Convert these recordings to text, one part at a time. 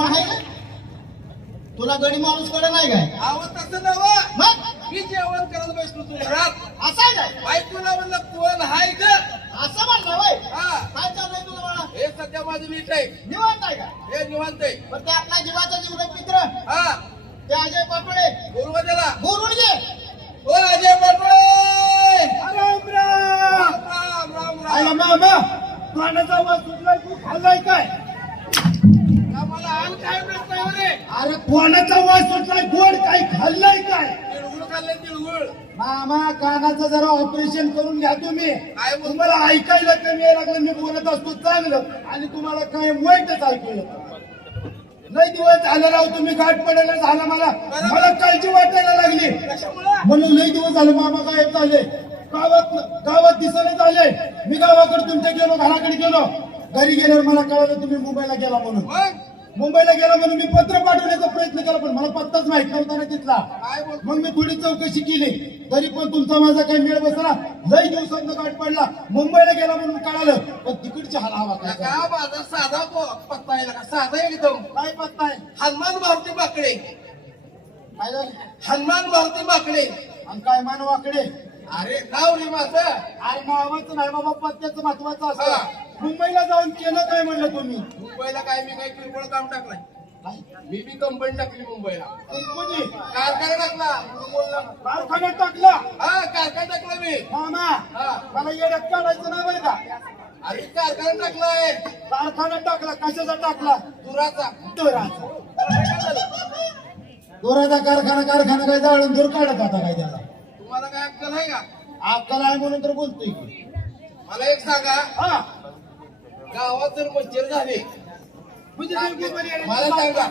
कोण आहे? का? तुला गडी माणूसकडे नाही काय? आवत तसं नव मग? मी जेवण करत बसलो तुझ्या घरात असं आहे काय? बायकोला म्हणलं कोण हाय ग? असं म्हणलं वय हा. काय चाललंय तुला? बाळा हे सध्या माझं नीट आहे. निवांत आहे का? हे निवांत आहे. पण ते आपला जीवाचा जीवलग मित्र हा ते अजय पाटोळे बोलू का त्याला बोलून घे बोल अजय पाटोळे राम राम राम राम आयला राम मामा पाण्याचा आवाज सुटलाय तू खाल्लाय काय मला आण काय मिळत नाही हो रे अरे कोणाचा आवाज सुटलाय गोड काय खाल्लाय काय तिळगुळ खाल्ले तिळगुळ मामा कानाचं जरा करून घ्या तुम्ही? तुम्हाला ऐकायला कमी लागलं मी बोलत असतो चांगलं. आणि तुम्हाला काय वाईटच ऐकू येतं. लय दिवस झाले राव तुम्ही गाठ पडायला झाला मला. मला काळजी वाटायला लागली. म्हणून लई दिवस झाले मामा गायब झाले. गावात गावात दिसणे झाले. मी गावाकडे तुमच्या गेलो घराकडे गेलो. घरी गेल्यावर मला कळलं तुम्ही मुंबईला गेला म्हणून. मुंबईला गेला म्हणून मी पत्र पाठवण्याचा प्रयत्न केला पण मला पत्ताच माहीत नव्हता ना तिथला. मग मी थोडी चौकशी केली. तरी पण तुमचा माझा काही मेळ बसला. लई दिवसांत गाठ पडला. मुंबईला गेला म्हणून कळालं. पण तिकडची हाल हवा काय का माझा साधा पत्ता आहे का? साधा एकदम. काय पत्ता आहे? हनुमान मारुती बाकडे. काय झालं? हनुमान मारुती बाकडे. आणि काय मानवाकडे अरे नाव रे माझं. अरे नावाचं नाही बाबा पत्त्याचं महत्वाचं. असतं. मुंबईला जाऊन केलं काय म्हणलं तुम्ही? मुंबईला काय मी काय किरकोळ काम टाकलाय? मी बी कंपनी टाकली मुंबईला. कंपनी? कारखाना टाकला. बोलला. कारखान्यात टाकला? हा कारखाना टाकला मी. मामा हा. मला येड्यात काढायचं नाही बरं का? अरे कारखाना टाकलाय. कारखान्यात टाकला कशाचा टाकला? दुराचा. दोराचा? दोराचा कारखाना कारखाना काय जाळून दूर काढत होता काय त्याला? तुम्हाला काय अक्कल आहे का? अक्कल आहे म्हणून तर बोलतोय मला एक सांगा. हा. गावात जर मच्छर झाले म्हणजे देवगी बरी आहे. मला सांगा.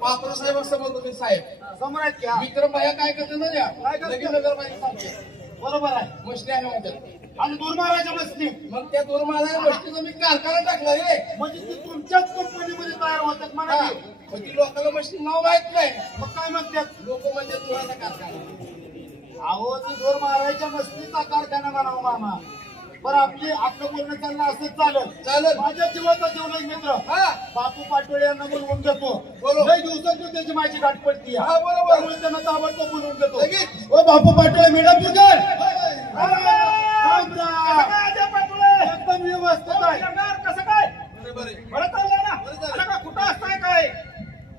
पात्र साहेब समोर तुम्ही साहेब. समोर आहेत की हा? विक्रम भाया काय करते ना द्या काय करते? लगेच नगर सांगते. बरोबर आहे. मशनी आहे म्हणतात आणि दूर मारायच्या बसली मग त्या दोन माझ्या मशनीचा मी कारखाना टाकला रे म्हणजे ती तुमच्याच कंपनीमध्ये तयार होतात म्हणा हा. की. मग ती लोकांना मशीन नाव माहीत नाही. मग काय म्हणतात? लोक म्हणजे तुळाचा कारखाना. अहो ती दोर मारायच्या मस्तीचा कारखाना म्हणावं मामा. बरं आपली आपलं बोलणं चाललं असंच चालत चालेल. माझ्या जीवाचा जीवलग मित्र. हा. बापू पाटोळे यांना बोलवून घेतो. लय दिवसातून त्याची माझी गाठ पडती. हा, बरोबर. त्यामुळे त्यांना ताबडतोब बोलवून घेतो. ओ बापू पाटोळे मेडापूरकर राम राम. एकदम व्यवस्थित आहे. कसं काय? बरे बरे. चाललंय ना. अरे का कुठं असताय काय?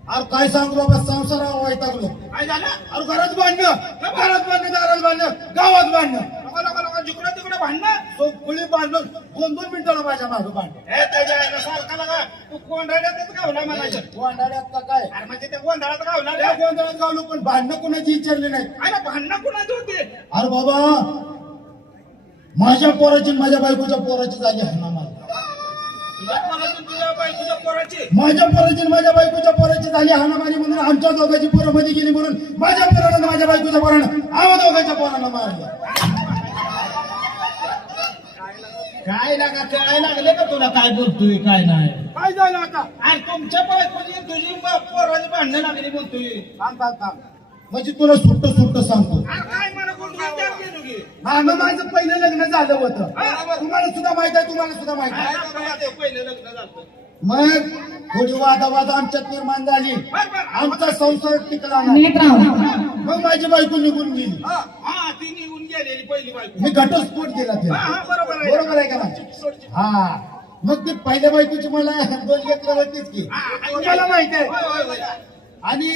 अरे काय सांगू बाबा संसारावर वैतागलो काय झालं? अरे घरात बांधणं घरात बांधणं दारात बांधणं गावात बांधणं लोक लोक लोक जिकडे तिकडे भांडणं तो खुली बांधलं दोन दोन मिनिटाला माझ्या मागं बांधलं हे त्याच्या आईला सारखा लागा. तू गोंधळ्यातच गावला म्हणायचं गोंधळ्यात का काय? अरे म्हणजे ते गोंधळात गावला त्या रे. गोंधळात गावलो पण भांडणं कोणाची विचारली नाही अरे भांडणं कुणाची होती? अरे बाबा माझ्या पोराची आणि माझ्या बायकोच्या पोराची झाली हाना मला. तुझ्या पोराची तुझ्या बाई तुझ्या पोराची? माझ्या पोराची आणि माझ्या बायकोच्या पोराची झाली हाणामारी म्हणून आमच्या दोघांची पोरं मध्ये गेली म्हणून माझ्या पोरानं आणि माझ्या बायकोच्या पोरानं आम्हा दोघांच्या पोरांना मारलं. काय लागा काय लागले का तुला? काय बोलतोय काय नाही? काय झालं आता? अरे तुमच्या बायकोची तुझी ब- पोराची भांडणं लागली बोलतोय. थांब थांब थांब. म्हणजे तुला सुट्ट सुट्ट सांगतो. अरे काय मला कोण माझं पहिलं लग्न झालं होतं. तुम्हाला सुद्धा माहीत आहे तुम्हाला सुद्धा माहीत आहे. काय बाबा ते पहिलं लग्न झालं. मग थोडी वादावाद आमच्यात निर्माण झाली. आमचा संसार टिकला नाही. नीट राहा. मग माझी बायको निघून गेली. हा हा ती निघून गेलेली पहिली बायको. मी घटस्फोट दिला हा हा बरोबर आहे. बरोबर आहे का नाही? हा. मग ती पहिल्या बायकोची मला दोन लेकरं होतीच की. तुम्हाला माहीत आहे? होय, होय, होय. आणि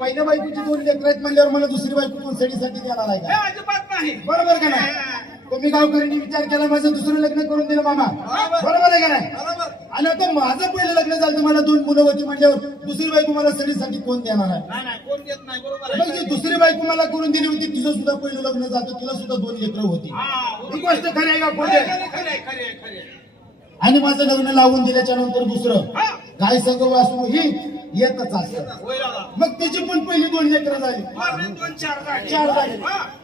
पहिल्या बायकोची दोन लेकरं आहेत म्हणल्यावर मला दुसरी बायको कोणसाठी देणार आहे हे का अजिबात नाही. बरोबर का नाही? तुम्ही गावकऱ्यांनी विचार केला माझं दुसरं लग्न करून दिलं मामा. बरोबर. आहे का नाही? आणि आता माझं पहिलं लग्न झालं तर मला दोन मुलं होती म्हणल्यावर दुसरी बायको मला सडीसाठी कोण देणार आहे? दुसरी बायको मला करून दिली होती तिचं सुद्धा पहिलं लग्न झालं तिला सुद्धा दोन लेकरं होती. हा गोष्ट खरी आहे का आणि माझं लग्न लावून दिल्याच्या नंतर दुसरं. काय संघ वासू ही येतच असत. मग तिची पण पहिली दोन लेकरं झाली. चार झाले.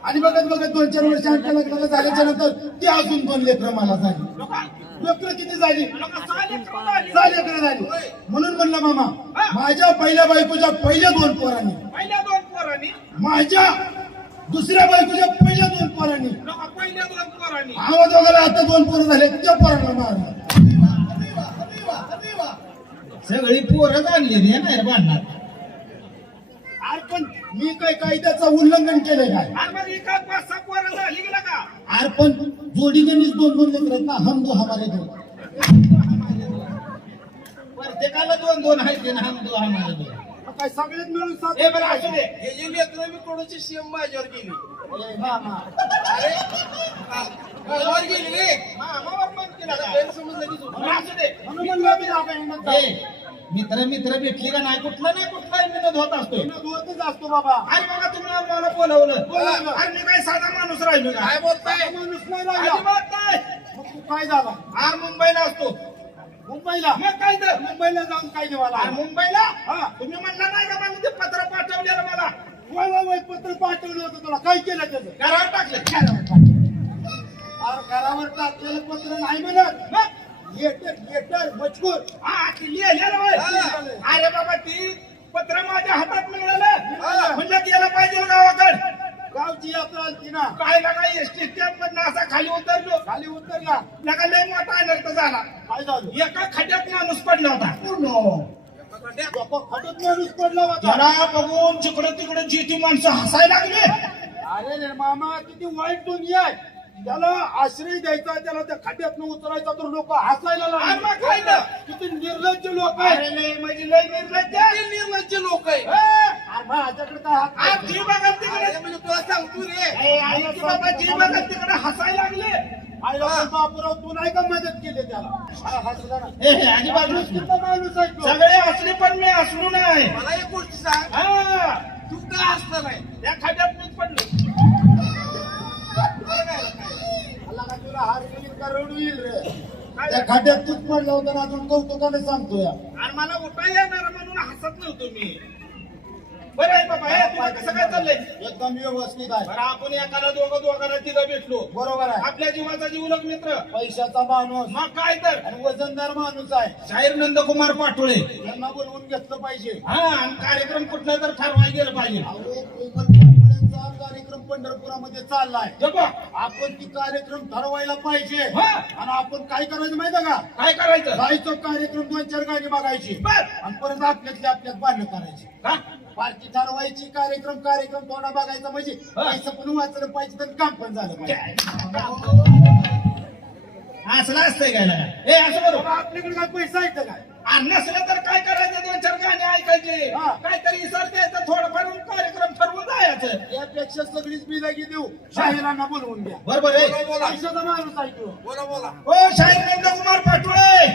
आणि बघत बघत दोन चार वर्ष आमच्या लग्नाला झाल्याच्यानंतर ती अजून दोन लेकरं मला झाली. लोका लेकरं किती झाली? सहा लेकरं झाली. म्हणून म्हणलं मामा माझ्या पहिल्या बायकोच्या पहिल्या दोन पोरांनी पहिल्या दोन पोरांनी माझ्या दुसऱ्या बायकोच्या पहिल्या दोन पोरांनी पहिल्या दोन पोरांनी. आवाज वगैरे आता दोन पोरं झाले त्या पोरांना मारलं. सगळी पोरं आणली हे नाही अरे पण मी काय कायद्याचं उल्लंघन केलंय काय? अरे मग एका पाच सहा पोरं झाली गेला का अरे पण जोडी गणित दोन दोन लेकर आहेत ना हम दो हमारे दो प्रत्येकाला दोन दोन आहेत ना हम दो हमारे दो काय सगळ्यात मिळून सात हे बरं असू दे. हे जी लेकरं मी कोणाची सीएम माझ्यावर गेली? ए, मामा. अरे हा, माझ्यावर गेली रे. मामावर पण केला का? गैरसमज लगेच होतो. बरं असू दे. म्हणून म्हणलं मी आता हिंमत ए, मित्र मित्र भेटली का नाही? कुठला नाही कुठला विनोद होत असतो होतच असतो बाबा. अरे बघा तुम्ही मला बोलवलं. बोलवलं. अरे मी काय साधा माणूस राहिलो का? काय बोलताय? माणूस नाही राहिला. अजिबात नाही. मग तू काय झाला? हा मुंबईला असतो. मुंबईला? मग काय तर? मुंबईला जाऊन काय देवाला अरे मुंबईला? हा. तुम्ही म्हणला नाही का मला ते पत्र पाठवलेलं मला. वय वय वय पत्र पाठवलं होतं तुला. काय केलं त्याचं? करावं टाकलं. अरे घरावर टाकलेलं पत्र नाही म्हणत. लेटर लेटर मजकूर. हा ती लिहिलेलं होय. हा. अरे बाबा ती पत्र माझ्या हातात. मिळालं. म्हणजे गेलं पाहिजे गावाकडे. गावची यात्रा आलती ना. काय ना काय एसटी स्टँड मधनं असा खाली उतरलो. खाली उतरला. नका लय मोठा अनर्थ झाला. काय झालं? एका खड्ड्यात माणूस पडला होता. बापा खडून माणूस पडला होता. त्याला बघून जिकडं तिकडं जी ती माणसं हसायला लागली. अरे रे मामा किती वाईट दुनिया आहे. त्याला आश्रय द्यायचा त्याला त्या खड्ड्यात उतरायचा तर लोक हसायला लागले? किती निर्लज्ज लोक आहे म्हणजे लय निर्लज्ज निर्लज्ज लोक आहे माझ्याकडे काय. जी बघा तिकडे. म्हणजे तुला सांगतो रे. बाबा जी बघा तिकडे. हसायला लागले. पण बापूराव तू नाही का मदत केली त्याला? हसला ना. माणूस आहे. सगळे हसले पण मी हसलो नाही मला एक गोष्ट सांग हा, तू का असलं नाही त्या खड्ड्यात मीच पडलो हे काय रे काय? आला का तुला हार येईल रे. त्या खड्ड्यात तूच पडला होता ना अजून कौतुकाने सांगतो या आणि मला उठा येणार म्हणून हसत नव्हतो मी. बरं आहे बाबा हे तुझं कसं काय चाललंय? एकदम व्यवस्थित आहे. बरं आपण एकाला दोघं दोघांना तिघं भेटलो. बरोबर आहे. आपल्या जीवाचा जीवलग मित्र. पैशाचा माणूस. मग काय तर? आणि वजनदार माणूस आहे. शाहीर नंदकुमार पाटोळे. यांना बोलवून घेतलं पाहिजे. हा आणि कार्यक्रम कुठला तर ठरवायला गेलं पाहिजे. अहो, कार्यक्रम पंढरपुरामध्ये चाललाय. आपण ती कार्यक्रम ठरवायला पाहिजे. हा. आणि आपण काय करायचं माहिती का? काय करायचं? जायचं कार्यक्रम दोन चार गाणी बघायची. आणि परत आपल्यातल्या आपल्यात बांधणं करायची. हा? पार्टी ठरवायची कार्यक्रम कार्यक्रम थोडा बघायचा म्हणजे हा. पैसा पण वाचलं पाहिजे तर काम पण झालं पाहिजे. असलं असतंय काय? ए असं बरोबर आपल्याकडे काय पैसा का? काय आणि नसलं तर काय करायचं दोन चार गाणे ऐकायचे हा. काहीतरी सर द्यायचं थोडंफार कार्यक्रम ठरवून जायचं. यापेक्षा सगळीच बिलागी देऊ. शाहिरांना बोलवून द्या बरोबर आहे. पैशाचा माणूस तो. बोला बोला ओ शाहीर नंदकुमार पाटोळे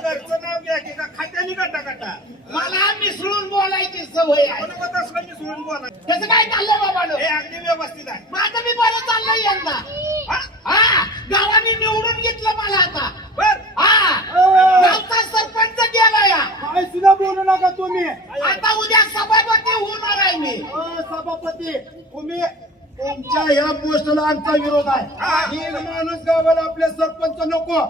घरचं नाव घ्या की का खात्याने गटा गटा मला मिसळून बोलायची सवय आहे. आपण मग तसलं मी सोडून बोला त्याचं काय चाललंय बाबानो? हे अगदी व्यवस्थित आहे. माझं मी बरं चाललंय यंदा. हा? हा? गावाने निवडून घेतलं मला आता. बर. हा. गावचा सरपंच गेला या काय सुद्धा बोलू नका तुम्ही. आता उद्या सभापती होणार आहे मी. अ, सभापती तुम्ही तुमच्या ह्या पोस्टला आमचा विरोध आहे. तीन माणूस गावाला आपले सरपंच नको?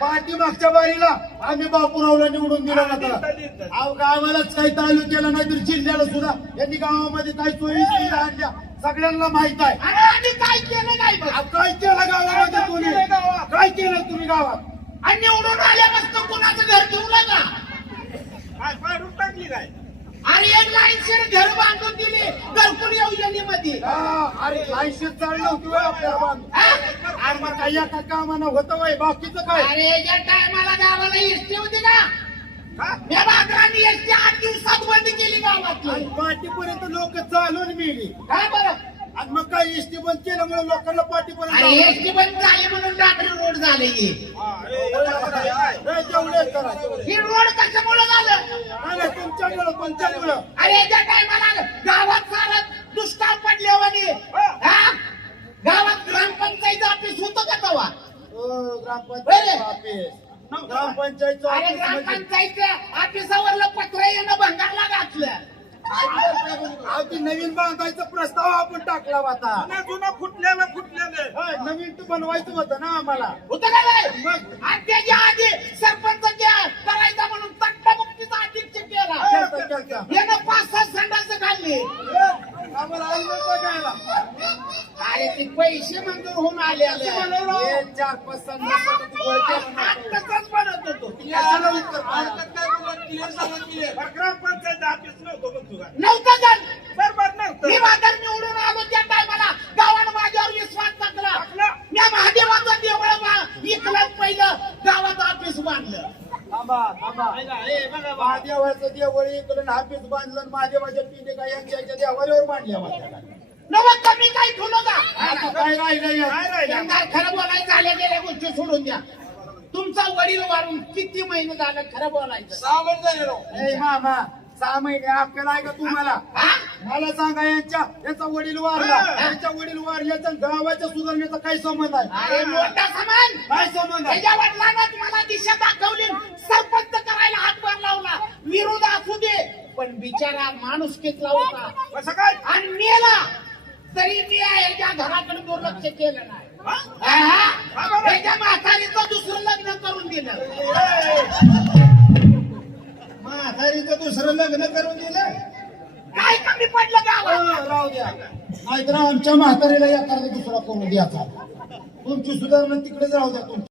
पाठीमागच्या बारीला आम्ही बापूरावला निवडून दिलं जातं अहो गावालाच काही तालुक्याला नाही तर जिल्ह्याला सुद्धा. यांनी गावामध्ये काही सोयी सुविधा आणल्या. सगळ्यांना माहीत आहे. आम्ही काय केलं नाही बघ अहो, काय केलं गावामध्ये तुम्ही? काय केलं तुम्ही गावात? आणि निवडून आल्यापासून कुणाचं घर ठेवलं का काय पाडून टाकली काय? अरे एक लाईनशीर घर बांधून दिली. घरकुल योजनेमध्ये हा, अरे लायसन चाललं होती आपल्याला बांधून. हा? अरे मग काही एका कामानं होतं वय? बाकीचं काय? अरे या टायमाला गावाला एसटी होती ना या बागरांनी एसटी आठ दिवसात बंद केली गावातली. आणि पाठीपर्यंत लोक चालून मिळली काय बरं. आणि मग काय एसटी बंद केल्यामुळे लोकांना अरे पाठीपर्यंत एसटी बंद झाली म्हणून डाकरी रोड झाले ही नाही, जेवढे करा. जेवढे. रोड कशामुळे झालं. नाही, तुमच्यामुळं तुमच्यामुळं अरे टायमाला गावात सारा दुष्काळ पडल्यावानी हा? गावात ग्रामपंचायत ऑफिस होतं का तेव्हा हो, ग्रामपंचायत ऑफिस ग्रामपंचायत अरे ऑफिस म्हणजे ग्रामपंचायतच्या ऑफिसावरलं पत्र येणं भंगारला घातलं. अहो, ती नवीन बांधायचा प्रस्ताव आपण टाकला होता. जुना जुना फुटलेलं फुटलेलं. होय, नवीन तू बनवायचं होतं ना आम्हाला. होतं का नाही? आणि त्याच्या आधी सरपंच करायचा म्हणून तंटामुक्तीचा अध्यक्ष केला केलता, केलता. यानं पाच सात संडास काढले आम्हाला आई नव्हतं घ्यायला. अरे ते पैसे मंजूर होऊन आले आले हे चार पाच. आत्ताच बनत होतो ग्रामपंचायत ऑफिस नव्हतं पण तुझा नव्हतं जण बरोबर नव्हतं मी म्हातार निवडून आलो त्या टायमाला गावानं माझ्यावर विश्वास टाकला टाकला. मी महादेवाचं देवळ इकलं पहिलं गावात ऑफिस बांधलं थांबा महादेवाचं देवळ इकडून हापीस बांधलं आणि महादेवाच्या पिंडे काय यांच्या याच्या देवाऱ्यावर बांधल्या होत्या. नवं कमी काही ठेवलं का काय राहिलं या? काय राहिलं खरं बोलायचं झाल्या गेल्या गोष्टी सोडून द्या तुमचा वडील वारून किती महिने झालं खरं बोलायचं सहा महिने झाले सहा महिने आपल्याला आहे का तुम्हाला मला सांगा यांच्या यांचा वडील वारला. यांच्या वडील वारल्याचा गावाच्या सुधारण्याचा काय संबंध आहे? अरे मोठा समान काय संबंध आहे? त्याच्या वडिलांना तुम्हाला दिशा दाखवली. सरपंच करायला हातभार लावला. विरोध असू दे पण बिचारा माणूस घेतला होता कसं काय? आणि मेला. तरी मी याच्या घराकडे दुर्लक्ष केलं नाही. हा? त्याच्या म्हातारीचं दुसरं लग्न करून दिलं. म्हातारीचं दुसरं लग्न करून दिलं? कमी पडलं गावात राहू द्या. नाहीतर आमच्या म्हातारीला एखादा दुसरा करून द्याचा तुमची सुधारणा तिकडेच राहू द्या तुमची.